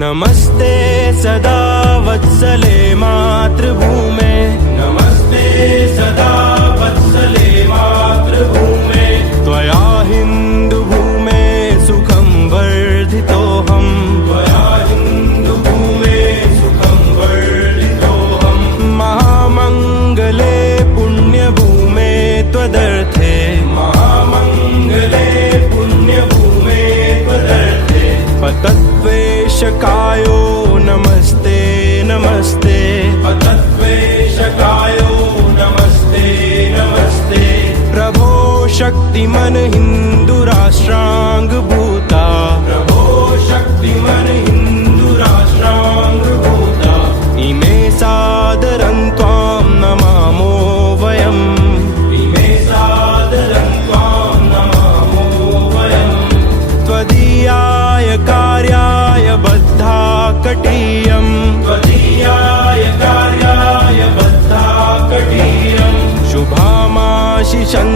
नमस्ते सदा वत्सले मातृभूमे, नमस्ते सदा वत्सले मातृभूमे। त्वया हिन्दुभूमे सुखं वर्धितोऽहम्, त्वया हिन्दुभूमे सुखं वर्धितोऽहम्। महामङ्गले पुण्यभूमे त्वदर्थे, महामङ्गले पुण्यभूमे त्वदर्थे। पतद्वेषकायो नमस्ते नमस्ते, पतद्वेषकायो नमस्ते नमस्ते। प्रभो शक्तिमन हिन्दुराष्ट्राङ्गभूता, प्रभो शक्तिमन हिन्दुराष्ट्राङ्गभूता। इमे सादरं त्वां नमामो वयम्, इमे सादरं त्वां नमामो वयम्। त्वदीयाय कार्याय बद्धा कटीयम्, त्वदीयाय कार्याय बद्धा कटीयम्। शुभामाशिषं